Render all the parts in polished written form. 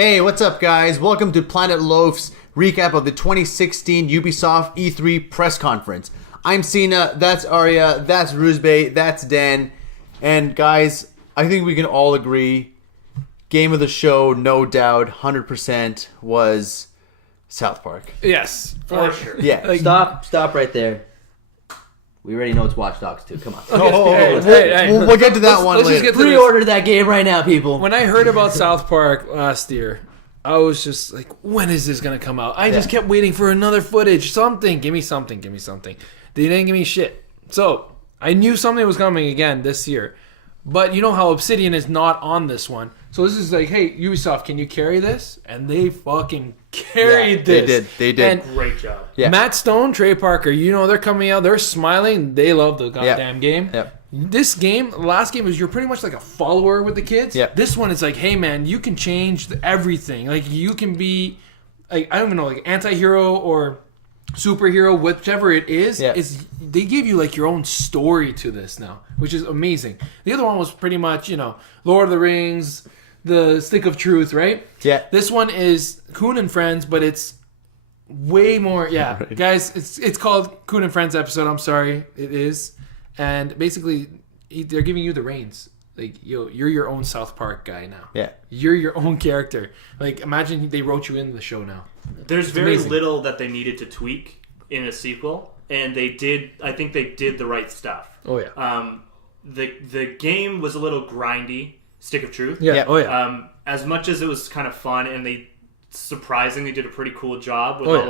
Hey, what's up, guys? Welcome to Planet Loaf's recap of the 2016 Ubisoft E3 press conference. I'm Cena, that's Arya, that's Ruzbe, that's Dan, and guys, I think we can all agree, game of the show, no doubt, 100% was South Park. Yes, for sure. Yeah. Stop right there. We already know it's Watch Dogs 2. Come on. Hey. We'll get to that one let's later. just get to Pre-order that game right now, people. When I heard about South Park last year, I was just like, when is this going to come out? I just kept waiting for another footage. Something. Give me something. Give me something. They didn't give me shit. So, I knew something was coming again this year. But you know how Obsidian is not on this one. So this is like, hey, Ubisoft, can you carry this? And they fucking carried this. They did. And Great job. Yeah. Matt Stone, Trey Parker, you know, they're coming out, they're smiling. They love the goddamn game. Yep. This game, last game, was you're pretty much like a follower with the kids. Yep. This one is like, hey, man, you can change everything. Like, you can be, like, I don't even know, like, anti-hero or superhero, whichever it is, they give you like your own story to this now, which is amazing. The other one was pretty much, you know, Lord of the Rings, the Stick of Truth, right? Yeah. This one is Coon and Friends, but it's way more. Yeah, right. Guys, it's called Coon and Friends episode. I'm sorry, it is, and basically they're giving you the reins. Like, you're your own South Park guy now. Yeah. You're your own character. Like, imagine they wrote you into the show now. There's very little that they needed to tweak in a sequel, and they did. I think they did the right stuff. Oh yeah. The game was a little grindy. Stick of Truth. Yeah. Oh yeah. As much as it was kind of fun, and they surprisingly did a pretty cool job with all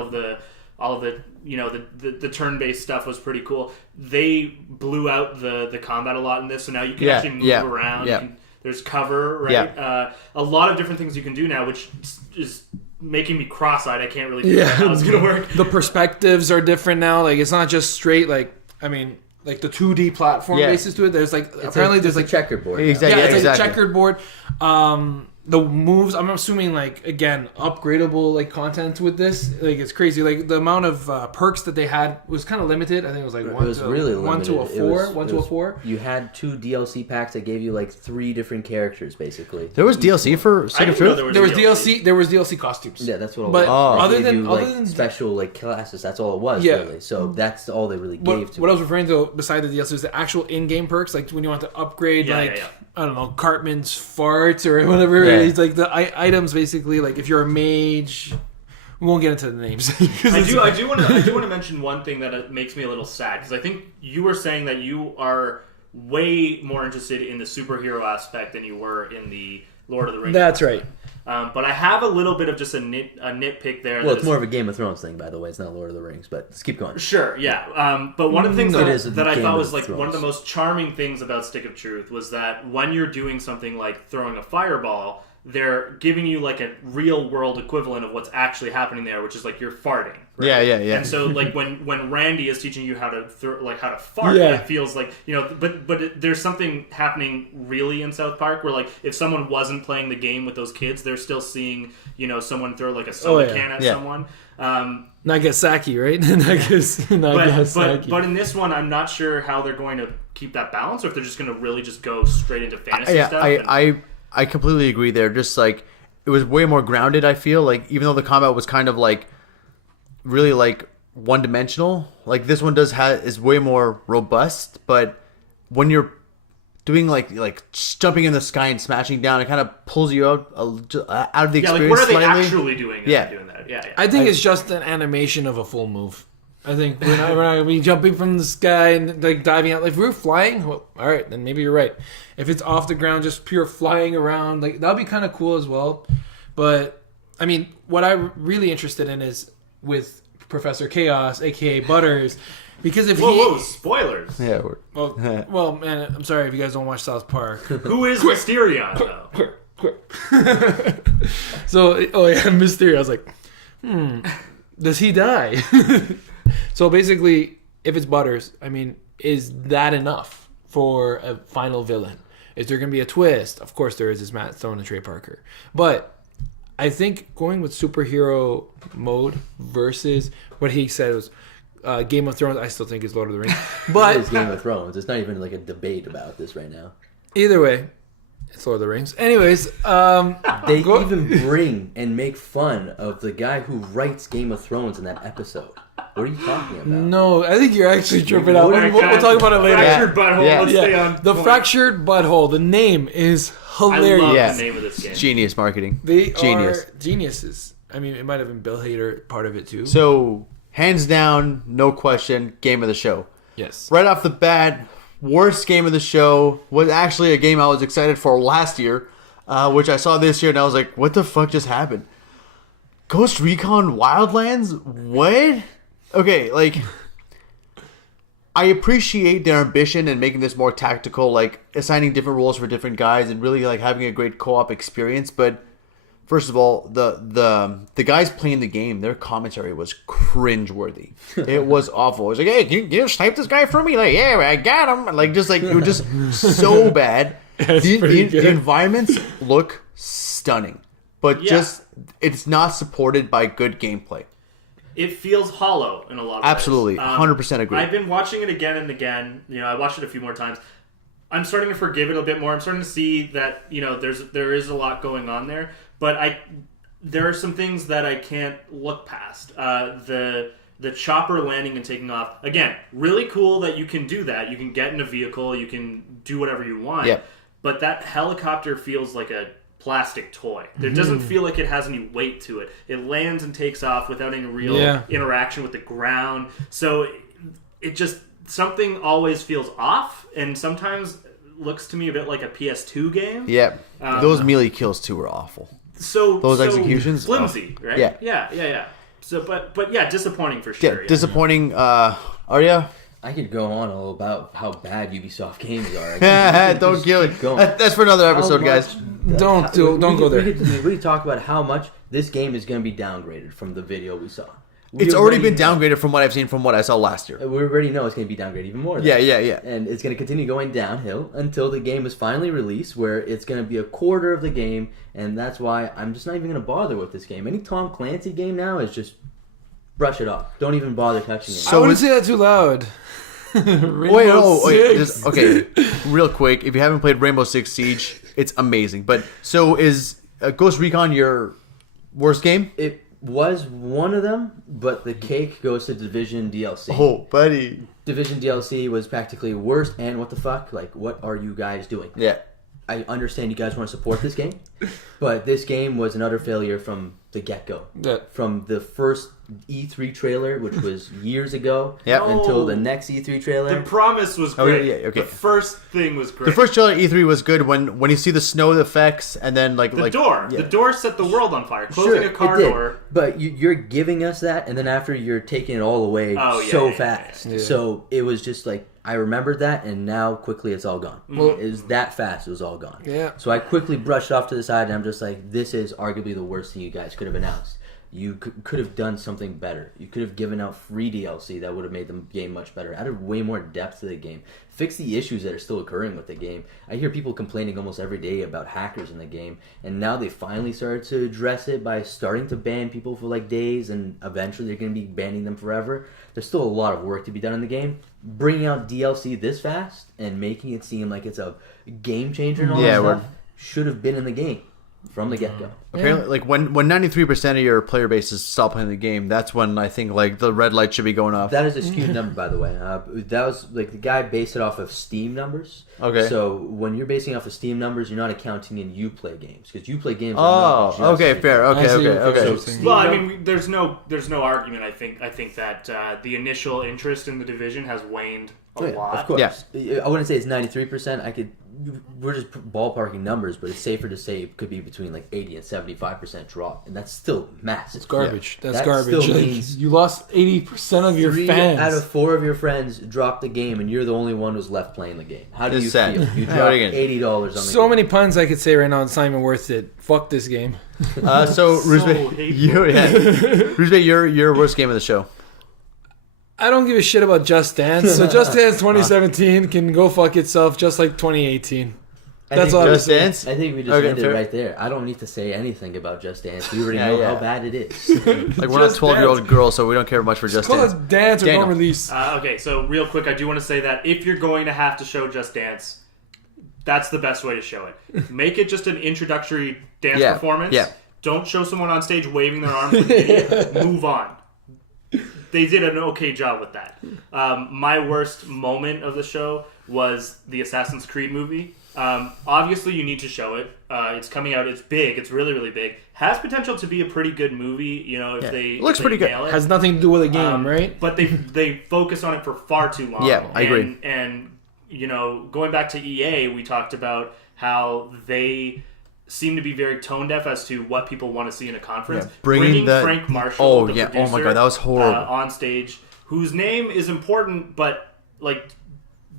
of the you know the turn-based stuff was pretty cool. They blew out the combat a lot in this, so now you can actually move around. Yeah. There's cover, right? Yeah. A lot of different things you can do now, which is making me cross-eyed. I can't really figure out how it's going to work. The perspectives are different now. Like, it's not just straight, like, I mean, like the 2D platform basis to it. There's like, there's like checkerboard. Exactly. Yeah, it's like a checkered board. The moves, I'm assuming, like, again, upgradable like content with this. Like, it's crazy. Like, the amount of perks that they had was kind of limited. I think it was like one to a four. You had 2 DLC packs that gave you like 3 different characters, basically. There was DLC for Stick of Truth? There was DLC. There was DLC costumes. Yeah, that's what it was. But other you, than special like classes, that's all it was, really. So that's all they really gave to what I was referring to, beside the DLC, was the actual in-game perks, like when you want to upgrade, I don't know, Cartman's farts or whatever. Yeah. It's like the items, basically. Like, if you're a mage, we won't get into the names. I do want to mention one thing that makes me a little sad, because I think you were saying that you are way more interested in the superhero aspect than you were in the Lord of the Rings. That's right. But I have a little bit of just a nitpick there. Well, it's more of a Game of Thrones thing, by the way. It's not Lord of the Rings, but let's keep going. Sure, yeah. But one of the things that I thought was like Thrones. one of the most charming things about Stick of Truth was that when you're doing something like throwing a fireball, they're giving you like a real world equivalent of what's actually happening there, which is like you're farting. Right? Yeah. And so like when Randy is teaching you how to fart, it feels like, you know. But there's something happening really in South Park where, like, if someone wasn't playing the game with those kids, they're still seeing, you know, someone throw like a soda can at someone. Nagasaki, right? Nagasaki. But in this one, I'm not sure how they're going to keep that balance, or if they're just going to really just go straight into fantasy stuff. I completely agree there. Just like, it was way more grounded, I feel. Like, even though the combat was kind of like really like one-dimensional, like this one is way more robust. But when you're doing like jumping in the sky and smashing down, it kind of pulls you out of the experience. Like, what are they slightly. Actually doing? Doing that. Yeah. I think it's just an animation of a full move. I think we're not going to be jumping from the sky and like diving out. Like, if we're flying, well, all right, then maybe you're right. If it's off the ground, just pure flying around, like, that'll be kind of cool as well. But I mean, what I'm really interested in is with Professor Chaos, aka Butters, because if whoa, spoilers. Yeah. Well, man, I'm sorry if you guys don't watch South Park. Who is Mysterion though? So, Mysterion. I was like, does he die? So basically, if it's Butters, I mean, is that enough for a final villain? Is there going to be a twist? Of course there is. It's Matt Stone and Trey Parker. But I think going with superhero mode versus what he said was Game of Thrones, I still think is Lord of the Rings. But it is Game of Thrones. It's not even like a debate about this right now. Either way, It's Lord of the Rings. Anyways, They even bring and make fun of the guy who writes Game of Thrones in that episode. What are you talking about? no, I think you're actually tripping out. What We'll talk about it later. Fractured butthole. Yeah. Let's stay on The point. Fractured Butthole. The name is I hilarious. love Yeah. the name of this game. Genius marketing. They Genius. are geniuses. I mean, it might have been Bill Hader part of it too. So, hands down, no question, game of the show. yes. Right off the bat, worst game of the show was actually a game I was excited for last year, which I saw this year, and I was like, what the fuck just happened? Ghost Recon Wildlands? What? Okay, like, I appreciate their ambition in making this more tactical, like, assigning different roles for different guys and really, like, having a great co-op experience, but first of all, the guys playing the game, their commentary was cringeworthy. It was awful. It was like, hey, can you snipe this guy for me? Like, yeah, I got him. Like, just like, it was just so bad. The environments look stunning, but Yeah. just, it's not supported by good gameplay. It feels hollow in a lot of Absolutely, ways. 100% agree. I've been watching it again and again. You know, I watched it a few more times. I'm starting to forgive it a bit more. I'm starting to see that, you know, there is a lot going on there, but there are some things that I can't look past. The chopper landing and taking off, again, really cool that you can do that. You can get in a vehicle, you can do whatever you want. Yeah. But that helicopter feels like a plastic toy. There doesn't feel like it has any weight to it. It lands and takes off without any real interaction with the ground. So it just, something always feels off, and sometimes looks to me a bit like a PS2 game. Yeah, those melee kills too were awful. Those executions, flimsy, right? Yeah. Yeah. So, but yeah, disappointing for Yeah, sure. disappointing. Arya? I could go on all about how bad Ubisoft games are. I Don't just kill keep it. going. That's for another How episode, guys. much- Don't go there. We could talk about how much this game is going to be downgraded from the video we saw. It's already been downgraded from what I've seen from what I saw last year. We already know it's going to be downgraded even more. Yeah. And it's going to continue going downhill until the game is finally released, where it's going to be a quarter of the game, and that's why I'm just not even going to bother with this game. Any Tom Clancy game now is just brush it off. Don't even bother touching it. I wouldn't say that too loud. Wait, okay, real quick. If you haven't played Rainbow Six Siege, it's amazing. But so is Ghost Recon your worst game? It was one of them, but the cake goes to Division DLC. Oh, buddy. Division DLC was practically worse, and what the fuck? Like, what are you guys doing? Yeah. I understand you guys want to support this game, but this game was an utter failure from the get-go. Yeah. From the first E3 trailer, which was years ago, Yep. until the next E3 trailer. The promise was Oh, great. yeah, okay. The first thing was great. The first trailer E3 was good when you see the snow effects and then the door. Yeah. The door set the world on fire. Closing a car it did. door. But you're giving us that, and then after you're taking it all away so fast. Yeah. So it was just like, I remembered that, and now quickly it's all gone. Well- It was that fast, it was all gone. Yeah. So I quickly brushed off to the side, and I'm just like, this is arguably the worst thing you guys could have announced. You could have done something better. You could have given out free DLC that would have made the game much better. Added way more depth to the game. Fix the issues that are still occurring with the game. I hear people complaining almost every day about hackers in the game, and now they finally started to address it by starting to ban people for like days, and eventually they're going to be banning them forever. There's still a lot of work to be done in the game. Bringing out DLC this fast and making it seem like it's a game changer and all that stuff should have been in the game from the get-go. Apparently, like when 93% of your player base is stop playing the game, that's when I think like the red light should be going off. That is a skewed number, by the way. That was like the guy based it off of Steam numbers. Okay. So when you're basing it off of Steam numbers, you're not accounting in Uplay games, because Uplay games. Oh, are not just okay, like- fair. I see what you're Okay. saying. Well, I mean, there's no argument. I think that the initial interest in the division has waned a lot. Of course. I wouldn't say it's 93%. We're just ballparking numbers, but it's safer to say it could be between like 80 and 75% drop, and that's still massive. It's garbage. Yeah. That's That garbage. still Like, means you lost 80% of your 3 fans. out of 4 of your friends dropped the game, and you're the only one who's left playing the game. How do It's you sad. feel? You How dropped are you gonna- $80 on the So game. many puns I could say right now. It's not even worth it. Fuck this game. So Ruzbe, hateful. Ruzbe, your worst game of the show. I don't give a shit about Just Dance. So Just Dance 2017 can go fuck itself, just like 2018. That's all I'm Just saying. Dance. I think we just Okay, ended fair. right there. I don't need to say anything about Just Dance. We already Yeah, know yeah. how bad it is. Like we're not Just 12-year-old Dance. girls, so we don't care much for Just Call Dance. it Dance or Daniel. don't release. Okay, so real quick, I do want to say that if you're going to have to show Just Dance, That's the best way to show it. Make it just an introductory dance Yeah, performance. yeah. Don't show someone on stage waving their arms with an idiot. Move on. They did an okay job with that. My worst moment of the show was the Assassin's Creed movie. Obviously, you need to show it. It's coming out. It's big. It's really, really big. Has potential to be a pretty good movie. You know, if they looks if pretty they good. nail it. Has nothing to do with the game, right? But they focus on it for far too long. Yeah, I agree. And you know, going back to EA, we talked about how they seem to be very tone deaf as to what people want to see in a conference. Yeah, Bringing the- Frank Marshall, Oh, the yeah. Oh, my producer, God, that was horrible. on stage, whose name is important, but like,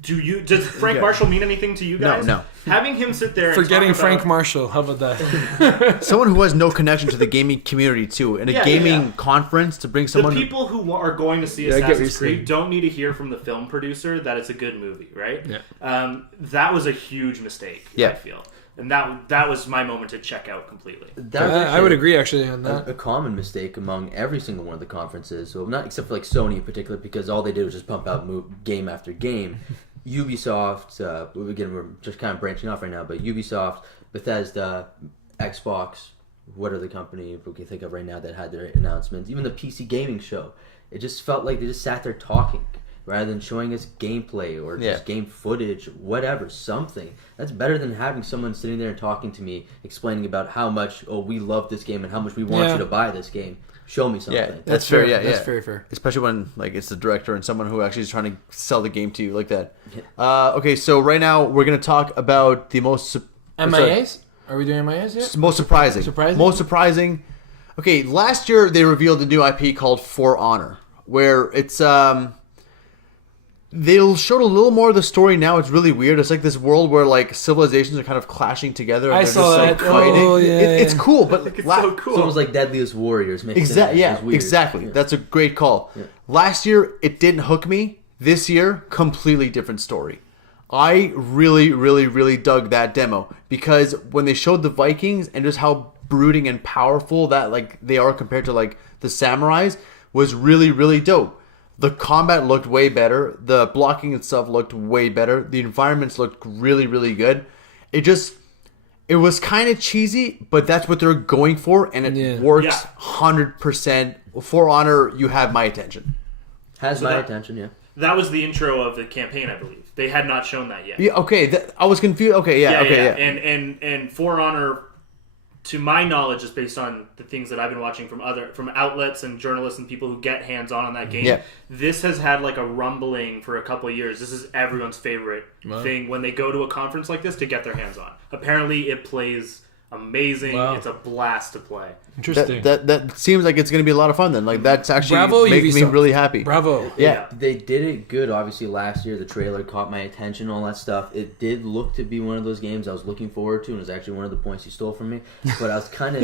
does Frank Marshall mean anything to you guys? No. Having him sit there, Forgetting and talk Frank about, Marshall. How about that? Someone who has no connection to the gaming community too, in a gaming conference to bring the someone. people who are going to see I get what you're Assassin's Creed saying. don't need to hear from the film producer that it's a good movie, right? Yeah. That was a huge mistake. Yeah. I feel, and that was my moment to check out completely. That was I actually would agree actually on that. a common mistake among every single one of the conferences. So not except for like Sony in particular, because all they did was just pump out game after game. Ubisoft, again, we're just kind of branching off right now, but Ubisoft, Bethesda, Xbox, what other company we can think of right now that had their announcements? Even the PC gaming show. It just felt like they just sat there talking rather than showing us gameplay or just game footage, whatever, something. That's better than having someone sitting there and talking to me, explaining about how much, we love this game and how much we want you to buy this game. Show me something. Yeah, that's fair. Yeah, That's very fair. Especially when like it's the director and someone who actually is trying to sell the game to you like that. Okay, so right now we're gonna talk about the most MIAs? Are we doing MIAs yet? most surprising. Surprising? Most surprising. Okay, last year they revealed a new IP called For Honor, where it's they showed a little more of the story. Now it's really weird. It's like this world where like civilizations are kind of clashing together. And I they're saw just, like, that. fighting. Oh, yeah, It's yeah. cool, but It's so cool. It's almost like Deadliest Warriors mixed in. Exactly. It Yeah. was weird. Exactly. Yeah. That's a great call. Last year it didn't hook me. This year, completely different story. I really, really, really dug that demo because when they showed the Vikings and just how brooding and powerful that like they are compared to like the samurais was really, really dope. The combat looked way better. The blocking itself looked way better. The environments looked really, really good. It was kind of cheesy, but that's what they're going for, and it works Yeah. 100%. For Honor, you have my attention. Has my attention, yeah. That was the intro of the campaign, I believe. They had not shown that yet. Yeah, okay. I was confused. Okay, yeah, okay, yeah. And For Honor, to my knowledge, is based on the things that I've been watching from outlets and journalists and people who get hands on that game. Yeah. This has had like a rumbling for a couple of years. This is everyone's favorite thing when they go to a conference like this to get their hands on. Apparently, it plays amazing. Wow. It's a blast to play. Interesting. That seems like it's going to be a lot of fun then. Like, that's actually Bravo, making me Ubisoft. really happy. Bravo. Yeah. They did it good. Obviously, last year the trailer caught my attention, all that stuff. It did look to be one of those games I was looking forward to, and it was actually one of the points you stole from me. But I was kind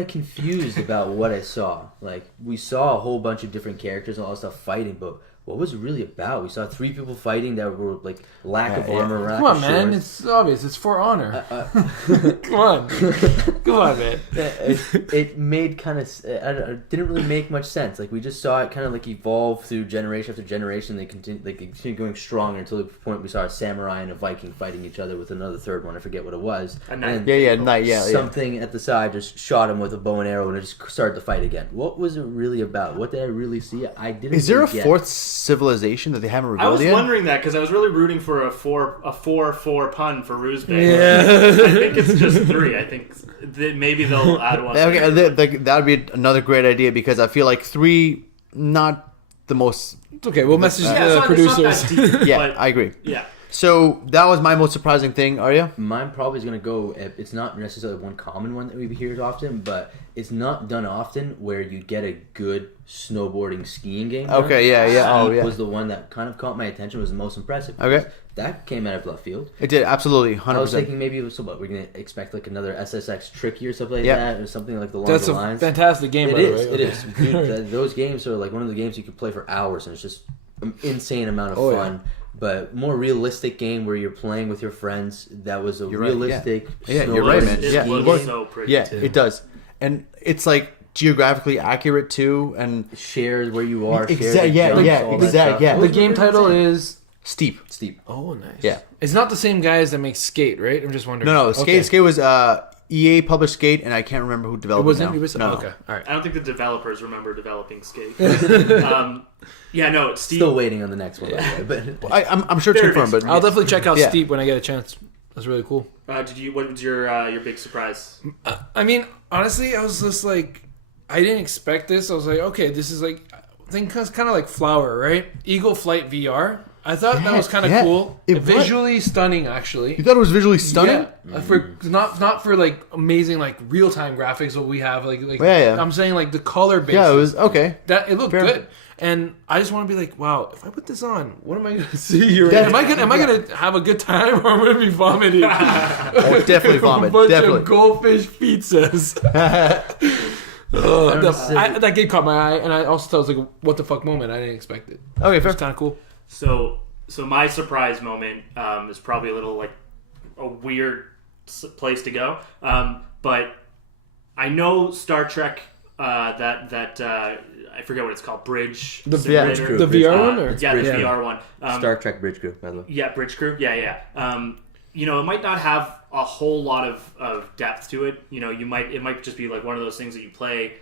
of confused about what I saw. Like, we saw a whole bunch of different characters and all that stuff fighting, but what was it really about? We saw 3 people fighting that were like lack of armor. Lack Come on, of man. swords. It's obvious. It's For Honor. Come on. Come on, man. It made kind of didn't really make much sense. Like, we just saw it kind of like evolve through generation after generation. They continue going stronger until the point we saw a samurai and a Viking fighting each other with another third one. I forget what it was. A knight. Yeah. Something at the side just shot him with a bow and arrow, and it just started to fight again. What was it really about? What did I really see? I didn't. Is there a really get. fourth civilization that they haven't I revealed was yet? wondering that because I was really rooting for a 4-4 pun for Ruse Bay. Yeah. I think it's just 3. I think that maybe they'll add one. Okay, that would be another great idea because I feel like 3, not the most. It's okay. We'll message Yeah, the it's producers. not that deep, Yeah, but, I agree. Yeah. So that was my most surprising thing, Arya. Mine probably is going to go. It's not necessarily one common one that we hear often, but it's not done often where you get a good snowboarding skiing game. Okay, yeah. Oh, yeah. Was the one that kind of caught my attention. Was the most impressive. Okay. That came out of left field. It did, absolutely, 100%. I was thinking maybe it was so. What we're going to expect like another SSX Tricky or something like Yeah. that, or something like along That's the a lines. fantastic game, It by the is. way. It is. Dude, those games are like one of the games you could play for hours, and it's just an insane amount of Oh, yeah. fun. But more realistic game where you're playing with your friends. That was a You're right, yeah. realistic. Yeah, you're right, man. It Yeah, looks it was- so pretty, Yeah, too. it does. And it's like geographically accurate too, and Shares where you are. Exactly, share the yeah, jumps, yeah, all that exactly, stuff. yeah. It The was game really title insane. is Steep. Oh, nice. Yeah. It's not the same guys that make Skate, right? I'm just wondering. No. Skate was EA published Skate, and I can't remember who It developed wasn't it now. Ubisoft? No. Okay. All right. I don't think the developers remember developing Skate. Steve. Still waiting on the next one, by the way. But I'm sure it's Very confirmed, but I'll definitely check out Yeah. Steep when I get a chance. That's really cool. What was your big surprise? I mean, honestly, I was just like, I didn't expect this. I was like, okay, this is like, I think it's kind of like Flower, right? Eagle Flight VR. I thought that was kind of cool. Visually stunning, actually. you thought it was visually stunning? Yeah, for not for like amazing like real time graphics what we have like Yeah. I'm saying like the color base. Yeah, it was okay. That it looked Fair. good, and I just want to be like, wow, if I put this on, what am I gonna see here? That's- Am I gonna have a good time or am I gonna be vomiting? Oh, definitely vomit. A bunch Definitely. of goldfish pizzas. That game caught my eye, and I also thought it was like, what the fuck moment. I didn't expect it. Okay, It fair. was kind of cool. So my surprise moment is probably a little like a weird place to go, but I know Star Trek I forget what it's called, Bridge The Simulator. the VR one, or Yeah, the VR one. Star Trek Bridge Crew, by the way. Yeah, Bridge Crew. Yeah. It might not have a whole lot of depth to it. It might just be like one of those things that you play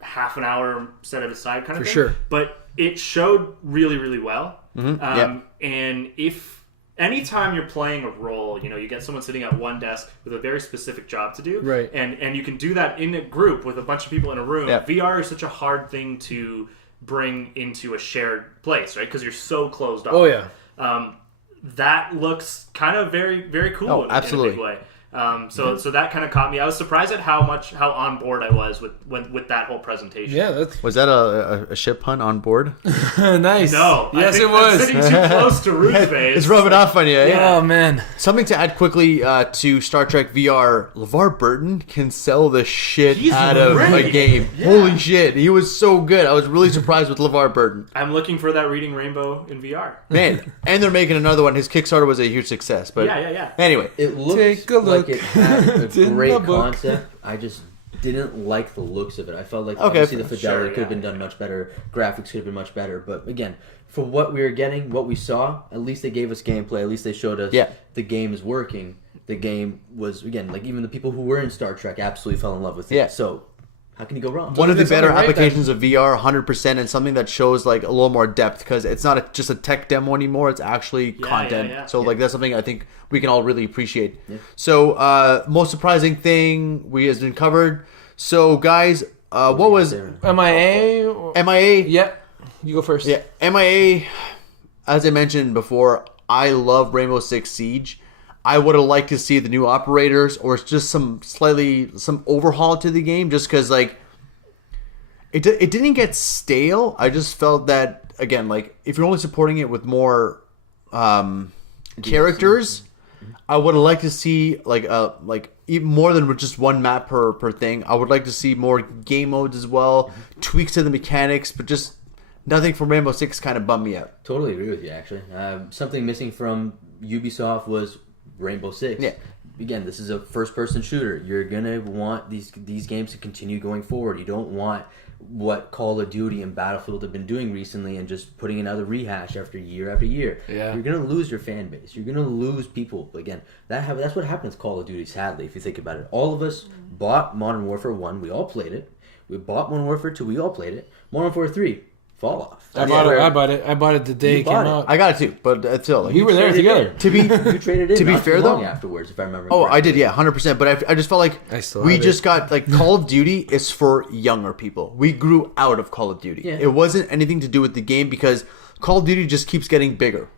half an hour, set it aside kind of For thing. sure. But it showed really, really well. Yeah. And if anytime you're playing a role, you get someone sitting at one desk with a very specific job to do, Right. And you can do that in a group with a bunch of people in a room. Yeah. VR is such a hard thing to bring into a shared place, right? Because you're so closed off. Oh yeah. That looks kind of very, very cool Oh, in absolutely. a big way. So that kind of caught me. I was surprised at how on board I was with that whole presentation. Yeah, that's Was that a ship pun on board? nice. No. Yes, it I'm was. sitting too close to Ruth's face. It's rubbing off on you. Yeah. Oh man. Something to add quickly to Star Trek VR. LeVar Burton can sell the shit out of great. a game. Yeah. Holy shit. He was so good. I was really surprised with LeVar Burton. I'm looking for that Reading Rainbow in VR. Man. And they're making another one. His Kickstarter was a huge success. But Yeah. anyway. It looks Take a look. like it had a It's in the great book. concept. I just didn't like the looks of it. I felt like Okay. obviously the fidelity Sure, could have been done much better. Graphics could have been much better. But again, for what we were getting, what we saw, at least they gave us gameplay. At least they showed us the game is working. The game was, again, like even the people who were in Star Trek absolutely fell in love with it. Yeah. So how can you go wrong? One of the it's better something right applications of VR, 100%, and something that shows like a little more depth because it's not just a tech demo anymore. It's actually content. yeah. So like that's something I think we can all really appreciate. So most surprising thing has been covered. So guys, what was MIA? Or... MIA? Yeah. You go first. Yeah, MIA. As I mentioned before, I love Rainbow Six Siege. I would have liked to see the new operators or just some overhaul to the game, just because like it didn't get stale. I just felt that again, like if you're only supporting it with more characters, I would have liked to see like even more than with just one map per thing. I would like to see more game modes as well, tweaks to the mechanics, but just nothing from Rainbow Six kind of bummed me out. Totally agree with you, actually. Something missing from Ubisoft was Rainbow Six. Yeah. Again, this is a first-person shooter. You're gonna want these games to continue going forward. You don't want what Call of Duty and Battlefield have been doing recently and just putting another rehash after year. Yeah. You're gonna lose your fan base. You're gonna lose people. Again, that's what happened with Call of Duty. Sadly, if you think about it, all of us bought Modern Warfare 1. We all played it. We bought Modern Warfare 2. We all played it. Modern Warfare 3. Fall off. I bought it. I bought it the day You it came bought it. out. I got it too, but still, like, We were there together. to be You traded in. To be not fair, too long though- afterwards, if I remember. Oh, I correctly. did, yeah, 100%. But I just felt like I still we have just it. got like Call of Duty is for younger people. We grew out of Call of Duty. Yeah. It wasn't anything to do with the game because Call of Duty just keeps getting bigger.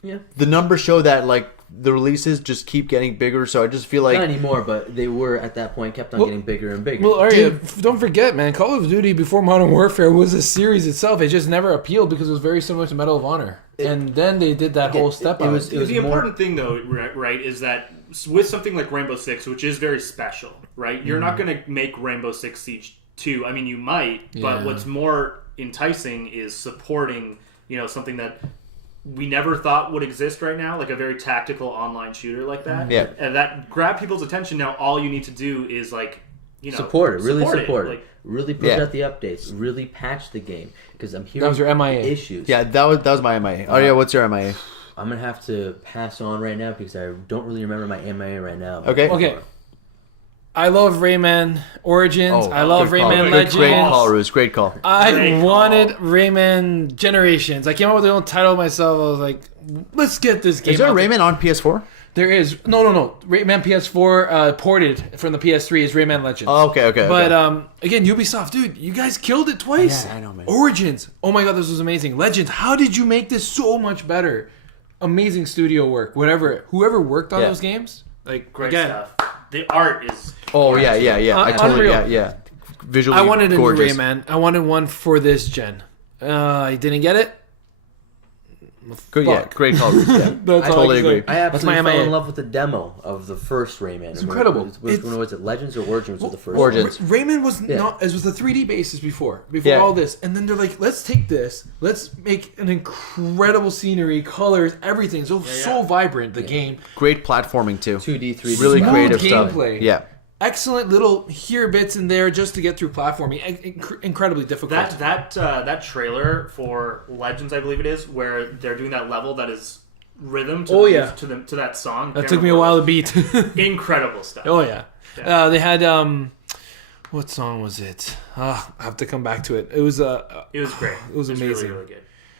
Yeah. The numbers show that like the releases just keep getting bigger. So I just feel Not like anymore, but they were at that point kept on Well- getting bigger and bigger. Well, Arya, Dude. don't forget, man. Call of Duty before Modern Warfare was a series itself. It just never appealed because it was very similar to Medal of Honor. And then they did that whole step it up. was- The more- important thing, though, right, is that with something like Rainbow Six, which is very special, right? You're not going to make Rainbow Six Siege 2. I mean, you might, but Yeah. what's more enticing is supporting, something that we never thought would exist right now, like a very tactical online shooter like that. Yeah. And that grab people's attention. Now, all you need to do is support it. Really support it. Like, Really push Yeah. out the updates. Really patch the game because I'm hearing That was your MIA. issues. yeah, that was my MIA. Oh yeah, what's your MIA? I'm gonna have to pass on right now because I don't really remember my MIA right now. Okay. I love Rayman Origins. I love good call. Rayman Good- Legends. Great call, Ruse. Great call. I Great call. wanted Rayman Generations. I came up with the own title myself. I was like, let's get this game. Is there a out there. Rayman on PS4? There is. No. Rayman PS4 ported from the PS3 is Rayman Legends. Oh, okay. But again, Ubisoft, dude, you guys killed it twice. Yeah, I know, man. Origins, oh my god, this was amazing. Legends, how did you make this so much better? Amazing studio work. Whoever worked on Yeah. those games, like Great again, stuff. The art is. Oh yeah. I totally Unreal. yeah. Visually, I wanted a gorgeous. new Rayman. I wanted one for this gen. I didn't get it. Good, yeah, Fuck. great call. Ruse. Yeah. That's I all totally can say. agree. I absolutely That's my fell MIA. in love with the demo of the first Rayman. It's incredible. When was it? Legends or Origins was the first Origins. one? Rayman was not. It was the 3D basis before Yeah. all this, and then they're like, let's take this, let's make an incredible scenery, colors, everything. So vibrant. The game, Great platforming too. 2D, 3D. Really Smooth creative stuff. gameplay. Yeah. excellent little here bits in there just to get through platforming. Incredibly difficult. That trailer for Legends, I believe it is, where they're doing that level that is rhythm to, to that song. That took me a while to beat. Incredible stuff. Oh yeah. They had what song was it? I have to come back to it. It was great. It was amazing. Really, really good.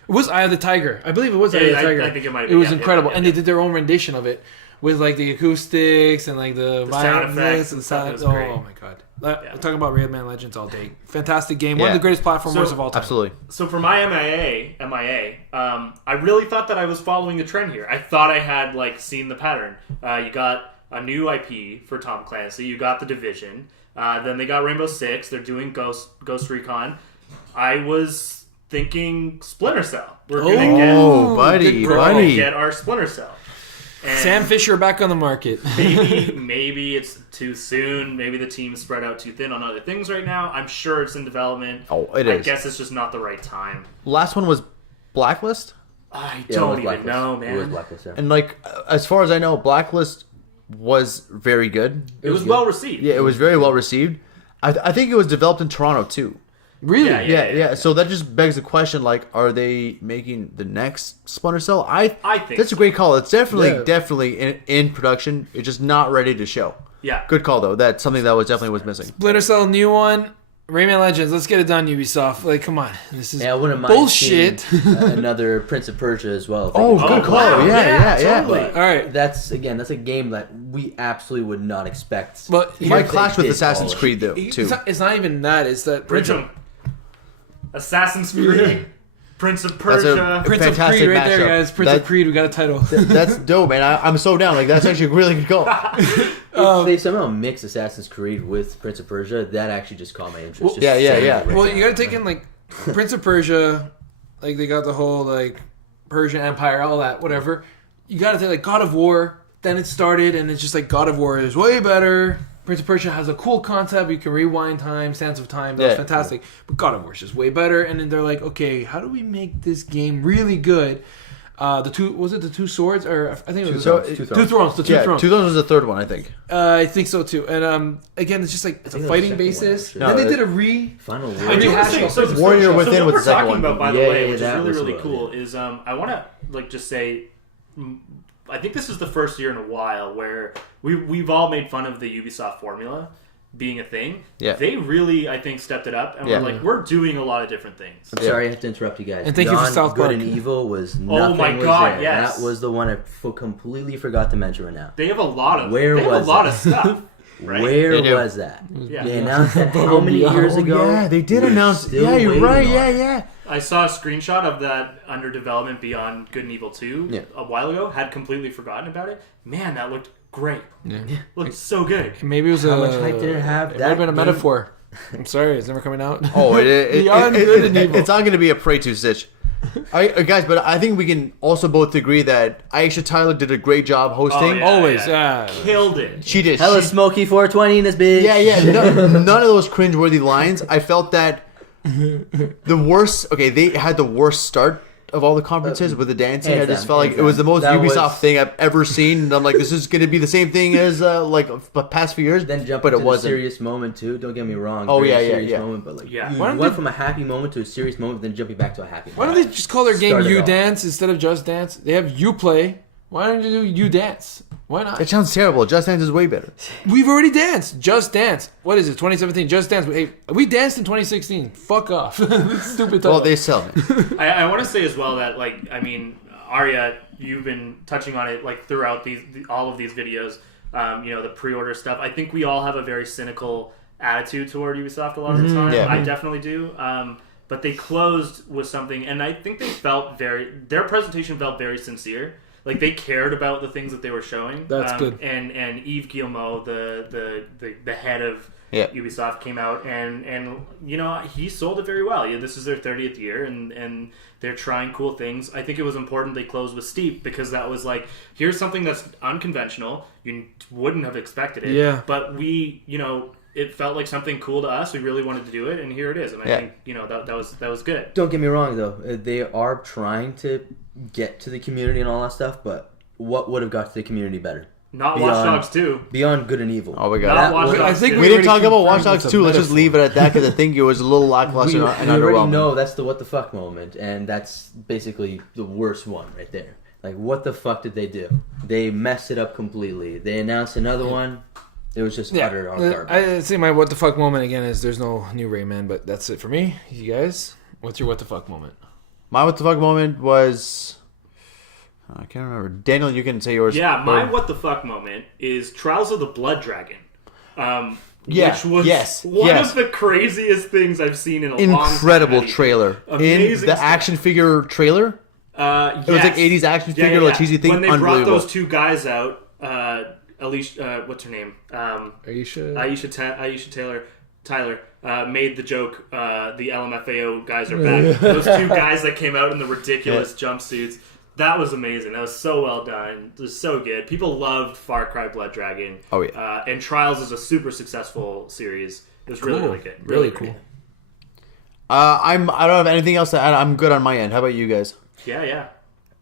It was Eye of the Tiger. I believe it was Eye of the Tiger. I think it might have been. It was incredible, and they did their own rendition of it with like the acoustics and like the sound effects and and stuff. It was oh, great. Oh my god! Talking about Rayman Legends all day. Fantastic game. One of the greatest platformers of all time. Absolutely. So for my MIA, I really thought that I was following the trend here. I thought I had seen the pattern. You got a new IP for Tom Clancy. You got The Division. Then they got Rainbow Six. They're doing Ghost Recon. I was thinking Splinter Cell. We're gonna get our Splinter Cell. And Sam Fisher back on the market. maybe it's too soon. Maybe the team's spread out too thin on other things right now. I'm sure it's in development. Oh, it I is. guess it's just not the right time. Last one was Blacklist, I Yeah, don't it was even know, Blacklist. It was man. Blacklist, yeah. and as far as I know, Blacklist was very good. It was well received. Yeah, it was very well received. I think it was developed in Toronto too. Really? Yeah. So that just begs the question: are they making the next Splinter Cell? I think that's a so. great call. It's definitely in production. It's just not ready to show. Yeah. Good call though. That's something that was missing. Splinter Cell, new one. Rayman Legends. Let's get it done, Ubisoft. Come on. This is Yeah, I wouldn't mind bullshit. seeing another Prince of Persia as well. if they Oh, could good do call. wow. Yeah. Totally. But All right. that's a game that we absolutely would not expect. But It might They clash with did Assassin's polish. Creed though too. It's not even that. It's that Bridge 'em. Assassin's Creed, Prince of Persia. Prince of Fantastic Creed right there, matchup. guys. Prince of That- Creed. We got a title. That's dope, man. I'm so down. That's actually a really good call. If they somehow mix Assassin's Creed with Prince of Persia, that actually just caught my interest. Well, just yeah. saying it Well, right you got to take in Prince of Persia, they got the whole Persian Empire, all that, whatever. You got to take God of War. Then it started, and it's just God of War is way better. Prince of Persia has a cool concept. You can rewind time, Sands of Time. That's fantastic. But God of War is just way better. And then they're like, okay, how do we make this game really good? The two swords, or I think it was Two Thrones. The two thrones. Two Thrones was the third one, I think. I think so too. And again, it's just it's a think fighting that was the second one, basis. actually. then they No, did a re. Final I War. do want to say, Rehash Warrior Within what was we're the second talking one. about, by the Yeah, way, yeah, which is that really, was really well, cool, is I want to just say, I think this is the first year in a while where we've all made fun of the Ubisoft formula being a thing. Yeah. They really, I think, stepped it up, and we're doing a lot of different things. I'm sorry I have to interrupt you guys. And thank you for Beyond South Good Park. and Evil was nothing. my was God, there. yes. That was the one I completely forgot to mention right now. They have a lot of Where they have was a lot it? of stuff. Right? Where They do. was that? Yeah. They announced that how many years ago? Yeah, they did We're announce. still Yeah, you're waiting right. on it. Yeah. I saw a screenshot of that under development Beyond Good and Evil 2 a while ago. Had completely forgotten about it. Man, that looked great. Yeah. Looked so good. Maybe it was How much hype did it have? It might That have been a game- metaphor. I'm sorry, it's never coming out. Oh, Beyond Good and Evil. it's not going to be a Prey 2 Stitch. Guys, but I think we can also both agree that Aisha Tyler did a great job hosting. yeah. Always. Killed it. She did. Hella She- smoky 420 in this bitch. none of those cringeworthy lines. I felt that the worst. Okay, they had the worst start of all the conferences with the dancing. I hands just down, felt like hands it was the down. most That Ubisoft was- thing I've ever seen. And I'm like, this is going to be the same thing as like the past few years. Then jump but into it a wasn't. serious moment too. Don't get me wrong. Oh, very yeah, yeah, serious yeah. moment, but like Yeah. you Why don't went they- from a happy moment to a serious moment, then jumping back to a happy. Why don't they just call their game Start it You off. Dance instead of Just Dance? They have You Play. Why don't you do You Dance? Why not? It sounds terrible. Just Dance is way better. We've already danced. Just Dance. What is it? 2017. Just Dance. Hey, we danced in 2016. Fuck off. Stupid. Well, title. they sell it. I want to say as well that, like, I mean, Arya, you've been touching on it like throughout all of these videos. The pre-order stuff. I think we all have a very cynical attitude toward Ubisoft a lot of the time. Yeah. I definitely do. But they closed with something, and I think they felt their presentation felt very sincere. Like, they cared about the things that they were showing. That's good. And Yves Guillemot, the head of Yeah. Ubisoft, came out and he sold it very well. This is their 30th year, and they're trying cool things. I think it was important they closed with Steep, because that was like, here's something that's unconventional. You wouldn't have expected it. Yeah. But it felt like something cool to us. We really wanted to do it, and here it is. And I Yeah. think that was good. Don't get me wrong though. They are trying to get to the community and all that stuff, but what would have got to the community better? Not Beyond- Watch Dogs 2. Beyond good and evil. Oh my Not god. Watch was- Dogs I think 2. We didn't already talk about confirmed Watch Dogs it's a 2. Let's just metaphor. leave it at that because I think it was a little lackluster we and already underwhelming. know that's the what the fuck moment, and that's basically the worst one right there. Like, what the fuck did they do? They messed it up completely. They announced another one. It was just utter garbage. I see my what the fuck moment again is there's no new Rayman, but that's it for me. You guys, what's your what the fuck moment? My what the fuck moment was... I can't remember. Daniel, you can say yours. Yeah, my Or- what the fuck moment is Trials of the Blood Dragon. Yeah, Which was yes, one yes. of the craziest things I've seen in a Incredible long time. trailer. In Amazing the stuff. action figure trailer? It was like 80s action figure, like cheesy thing. When they brought Unbelievable. those two guys out, Alicia, what's her name? Aisha Tyler made the joke, the LMFAO guys are back. Those two guys that came out in the ridiculous jumpsuits. That was amazing. That was so well done. It was so good. People loved Far Cry Blood Dragon. Oh, yeah. And Trials is a super successful series. It was really, Cool. really good. Really good. cool. I don't have anything else to add. I'm good on my end. How about you guys? Yeah.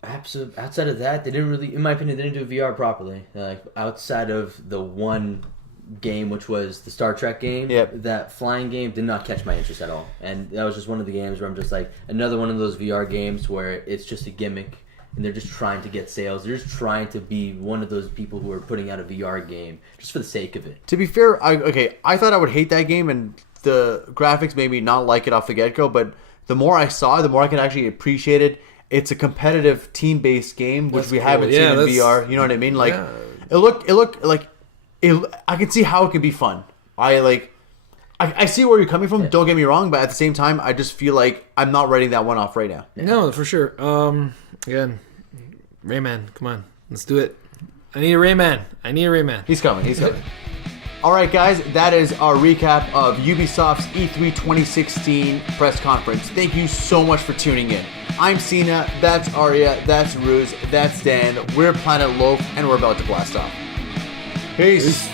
Absolutely. Outside of that, they didn't really, in my opinion, they didn't do VR properly. Like, outside of the one game, which was the Star Trek game, Yep. that flying game did not catch my interest at all. And that was just one of the games where I'm just like, another one of those VR games where it's just a gimmick and they're just trying to get sales. They're just trying to be one of those people who are putting out a VR game just for the sake of it. To be fair, I thought I would hate that game, and the graphics made me not like it off the get-go, but the more I saw it, the more I can actually appreciate it. It's a competitive team-based game, which That's we cool. haven't Yeah, seen in that's- VR. You know what I mean? Like, Yeah. it looked like I can see how it can be fun. I see where you're coming from. Don't get me wrong, but at the same time, I just feel like I'm not writing that one off right now. No, for sure. Again, Rayman, come on, let's do it. I need a Rayman. He's coming. All right, guys, that is our recap of Ubisoft's E3 2016 press conference. Thank you so much for tuning in. I'm Cena, that's Arya, that's Ruse, that's Dan. We're Planet Loaf, and we're about to blast off. Peace.